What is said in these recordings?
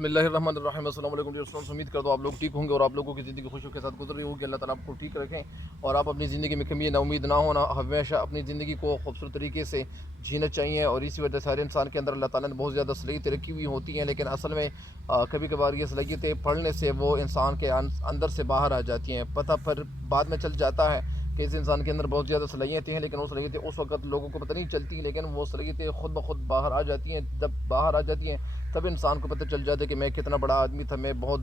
بسم اللہ الرحمن الرحیم۔ السلام علیکم دوستوں، امید کرتا ہوں آپ لوگ ٹھیک ہوں گے اور آپ لوگوں کی زندگی خوشیوں کے ساتھ گزر رہی ہوگی۔ اللہ تعالیٰ آپ کو ٹھیک رکھیں اور آپ اپنی زندگی میں کمی نہ امید نہ ہونا، ہمیشہ اپنی زندگی کو خوبصورت طریقے سے جینا چاہیے۔ اور اسی وجہ سے ہر انسان کے اندر اللہ تعالیٰ نے بہت زیادہ صلاحیتیں رکھی ہوئی ہوتی ہیں، لیکن اصل میں کبھی کبھار یہ صلاحیتیں پڑھنے سے وہ انسان کے اندر سے باہر آ جاتی ہیں۔ پتہ پھر بعد میں چل جاتا ہے کہ اس انسان کے اندر بہت زیادہ صلاحیتیں ہیں، لیکن وہ صلاحیتیں اس وقت لوگوں کو پتہ نہیں چلتی، لیکن وہ صلاحیتیں خود بخود باہر آ جاتی ہیں۔ جب باہر آ جاتی ہیں تب انسان کو پتہ چل جاتا ہے کہ میں کتنا بڑا آدمی تھا، میں بہت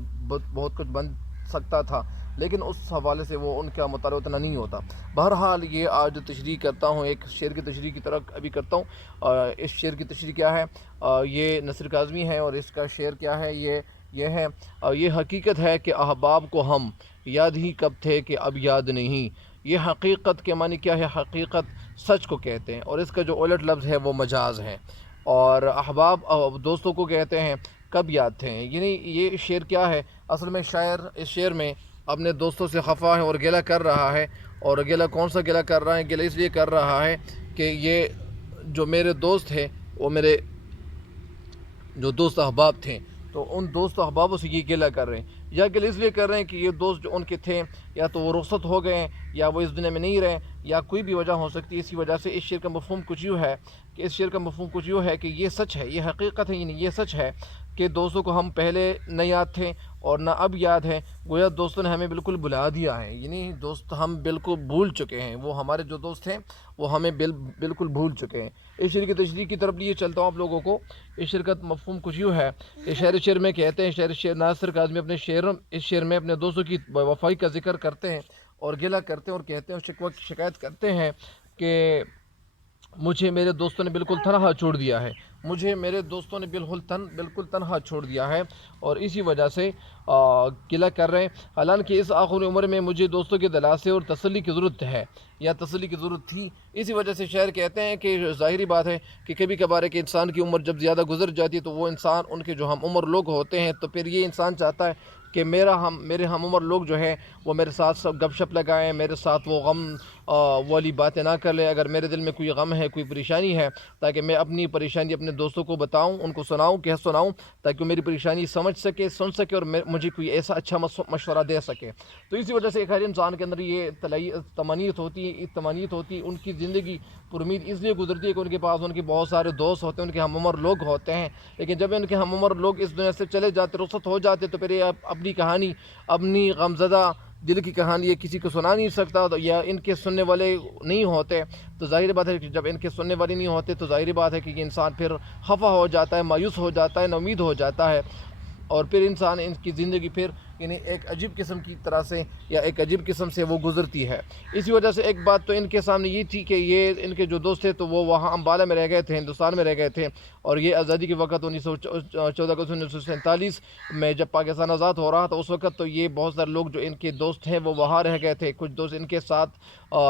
کچھ بن سکتا تھا، لیکن اس حوالے سے وہ ان کا مطالعہ اتنا نہیں ہوتا۔ بہرحال یہ آج تشریح کرتا ہوں، ایک شعر کی تشریح کی طرح ابھی کرتا ہوں۔ اس شعر کی تشریح کیا ہے؟ یہ نصر کاظمی ہے اور اس کا شعر کیا ہے؟ یہ ہے یہ حقیقت ہے کہ احباب کو ہم یاد ہی کب تھے کہ اب یاد نہیں۔ یہ حقیقت کے معنی کیا ہے؟ حقیقت سچ کو کہتے ہیں اور اس کا جو الٹ لفظ ہے وہ مجاز ہے، اور احباب دوستوں کو کہتے ہیں۔ کب یاد تھے، یعنی یہ شعر کیا ہے؟ اصل میں شاعر اس شعر میں اپنے دوستوں سے خفا ہے اور گلہ کر رہا ہے۔ اور گلہ کون سا گلہ کر رہا ہے؟ گلہ اس لیے کر رہا ہے کہ یہ جو میرے دوست ہیں، وہ میرے جو دوست احباب تھے، تو ان دوست احبابوں سے یہ گلہ کر رہے ہیں، یا گلہ اس لیے کر رہے ہیں کہ یہ دوست جو ان کے تھے یا تو وہ رخصت ہو گئے ہیں، یا وہ اس دنیا میں نہیں رہے، یا کوئی بھی وجہ ہو سکتی ہے۔ اسی وجہ سے اس شعر کا مفہوم کچھ یوں ہے کہ یہ سچ ہے، یہ حقیقت ہے، یعنی یہ سچ ہے کہ دوستوں کو ہم پہلے نہ یاد تھے اور نہ اب یاد ہے۔ گویا دوستوں نے ہمیں بالکل بلا دیا ہے، یعنی دوست ہم بالکل بھول چکے ہیں، وہ ہمارے جو دوست ہیں وہ ہمیں بالکل بھول چکے ہیں۔ اس شعر کی تشریح کی طرف لیے چلتا ہوں آپ لوگوں کو۔ اس شعر کا مفہوم کچھ یوں ہے کہ شعر میں کہتے ہیں، شعر ناصر کاظمی اپنے اس شعر میں اپنے دوستوں کی وفائی کا ذکر کرتے ہیں اور گلہ کرتے ہیں اور کہتے ہیں، شکایت کرتے ہیں کہ مجھے میرے دوستوں نے بالکل تنہا چھوڑ دیا ہے، مجھے میرے دوستوں نے بالکل تنہا چھوڑ دیا ہے، اور اسی وجہ سے گلہ کر رہے ہیں۔ حالانکہ اس آخری عمر میں مجھے دوستوں کے دلاسے اور تسلی کی ضرورت ہے، یا تسلی کی ضرورت تھی۔ اسی وجہ سے شاعر کہتے ہیں کہ ظاہری بات ہے کہ کبھی کبھار ایک انسان کی عمر جب زیادہ گزر جاتی ہے تو وہ انسان، ان کے جو ہم عمر لوگ ہوتے ہیں، تو پھر یہ انسان چاہتا ہے کہ میرے ہم عمر لوگ جو ہے وہ میرے ساتھ سب گپ شپ لگائیں، میرے ساتھ وہ غم والی باتیں نہ کر لیں۔ اگر میرے دل میں کوئی غم ہے، کوئی پریشانی ہے، تاکہ میں اپنی پریشانی اپنے دوستوں کو بتاؤں، ان کو سناؤں تاکہ وہ میری پریشانی سمجھ سکے، سن سکے اور مجھے کوئی ایسا اچھا مشورہ دے سکے۔ تو اسی وجہ سے ایک ہر انسان کے اندر یہ تمانیت ہوتی ہے، ان کی زندگی پر امید اس لیے گزرتی ہے کہ ان کے پاس ان کے بہت سارے دوست ہوتے ہیں، ان کے ہم عمر لوگ ہوتے ہیں، لیکن جب ان کے ہم عمر لوگ اس دنیا سے چلے جاتے، رخصت ہو جاتے، تو پھر یہ اپنی کہانی، اپنی غمزدہ دل کی کہانی یہ کسی کو سنا نہیں سکتا، یا ان کے سننے والے نہیں ہوتے۔ تو ظاہر بات ہے کہ جب ان کے سننے والے نہیں ہوتے تو ظاہر بات ہے کہ یہ انسان پھر خفا ہو جاتا ہے، مایوس ہو جاتا ہے، ناامید ہو جاتا ہے، اور پھر انسان ان کی زندگی پھر یعنی ایک عجیب قسم کی طرح سے یا ایک عجیب قسم سے وہ گزرتی ہے۔ اسی وجہ سے ایک بات تو ان کے سامنے یہ تھی کہ یہ ان کے جو دوست تھے تو وہ وہاں امبالہ میں رہ گئے تھے، ہندوستان میں رہ گئے تھے، اور یہ آزادی کے وقت 1947 میں جب پاکستان آزاد ہو رہا تھا اس وقت، تو یہ بہت سارے لوگ جو ان کے دوست ہیں وہ وہاں رہ گئے تھے۔ کچھ دوست ان کے ساتھ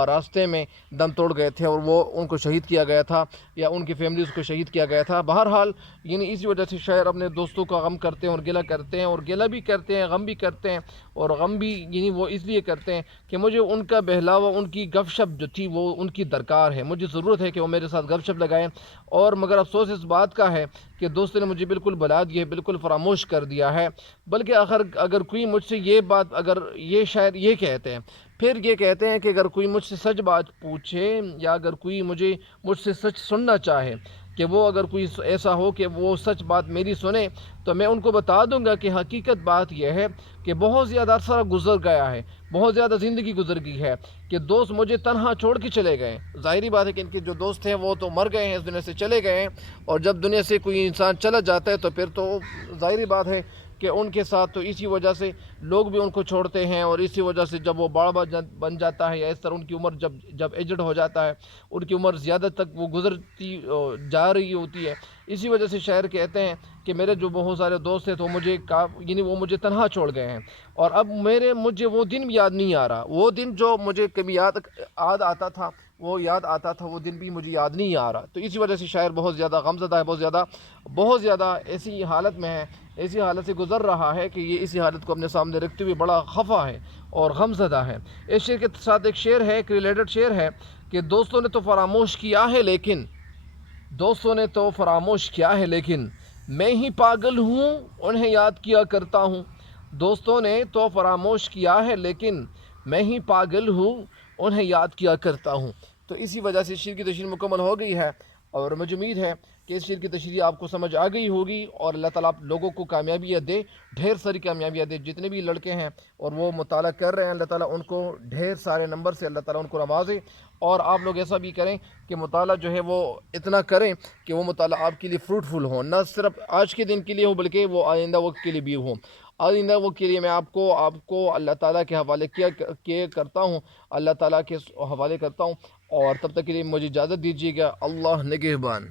راستے میں دم توڑ گئے تھے اور وہ ان کو شہید کیا گیا تھا، یا ان کی فیملیز کو شہید کیا گیا تھا۔ بہرحال یعنی اسی وجہ سے شاعر اپنے دوستوں کا غم کرتے ہیں اور گلہ کرتے ہیں، اور گلہ بھی کرتے ہیں، غم بھی کرتے ہیں، اور غم بھی یعنی وہ اس لیے کرتے ہیں کہ مجھے ان کا بہلاوا، ان کی گپ شپ جو تھی وہ ان کی درکار ہے، مجھے ضرورت ہے کہ وہ میرے ساتھ گپ شپ لگائیں۔ اور مگر افسوس اس بات کا ہے کہ دوستوں نے مجھے بالکل بھلا دیا ہے، بالکل فراموش کر دیا ہے۔ بلکہ اگر کوئی مجھ سے یہ بات، اگر یہ شاعر یہ کہتے ہیں، پھر یہ کہتے ہیں کہ اگر کوئی مجھ سے سچ بات پوچھے، یا اگر کوئی مجھ سے سچ سننا چاہے، کہ وہ اگر کوئی ایسا ہو کہ وہ سچ بات میری سنے، تو میں ان کو بتا دوں گا کہ حقیقت بات یہ ہے کہ بہت زیادہ عرصہ گزر گیا ہے، بہت زیادہ زندگی گزر گئی ہے کہ دوست مجھے تنہا چھوڑ کے چلے گئے۔ ظاہری بات ہے کہ ان کے جو دوست ہیں وہ تو مر گئے ہیں، اس دنیا سے چلے گئے ہیں، اور جب دنیا سے کوئی انسان چلا جاتا ہے تو پھر تو ظاہری بات ہے کہ ان کے ساتھ تو اسی وجہ سے لوگ بھی ان کو چھوڑتے ہیں، اور اسی وجہ سے جب وہ بڑا بن جاتا ہے، یا اس طرح ان کی عمر جب ایجڈ ہو جاتا ہے، ان کی عمر زیادہ تک وہ گزرتی جا رہی ہوتی ہے۔ اسی وجہ سے شاعر کہتے ہیں کہ میرے جو بہت سارے دوست ہیں تو وہ مجھے تنہا چھوڑ گئے ہیں، اور اب مجھے وہ دن بھی یاد نہیں آ رہا، وہ دن جو مجھے کبھی یاد آتا تھا، وہ دن بھی مجھے یاد نہیں آ رہا۔ تو اسی وجہ سے شاعر بہت زیادہ غمزدہ ہے، بہت زیادہ ایسی حالت میں ہے، ایسی حالت سے گزر رہا ہے کہ یہ اسی حالت کو اپنے سامنے رکھتے ہوئے بڑا خفا ہے اور غمزدہ ہے۔ اس شعر کے ساتھ ایک شعر ہے، ایک ریلیٹڈ شعر ہے کہ دوستوں نے تو فراموش کیا ہے لیکن میں ہی پاگل ہوں انہیں یاد کیا کرتا ہوں. دوستوں نے تو فراموش کیا ہے لیکن میں ہی پاگل ہوں انہیں یاد کیا کرتا ہوں. تو اسی وجہ سے شعر کی تشریح مکمل ہو گئی ہے، اور مجھے امید ہے کہ اس شعر کی تشریح آپ کو سمجھ آ گئی ہوگی، اور اللہ تعالیٰ آپ لوگوں کو کامیابیاں دے، ڈھیر ساری کامیابیاں دے. جتنے بھی لڑکے ہیں اور وہ مطالعہ کر رہے ہیں، اللہ تعالیٰ ان کو ڈھیر سارے نمبر سے اللہ تعالیٰ ان کو نوازے. اور آپ لوگ ایسا بھی کریں کہ مطالعہ جو ہے وہ اتنا کریں کہ وہ مطالعہ آپ کے لیے فروٹفل ہو، نہ صرف آج کے دن کے لیے ہو بلکہ وہ آئندہ وقت کے لیے بھی ہو. آئندہ وقت کے لیے میں آپ کو اللہ تعالیٰ کے حوالے کرتا ہوں، اللہ تعالیٰ کے حوالے کرتا ہوں. اور تب تک کے لیے مجھے اجازت دیجیے گا. اللہ نگہبان.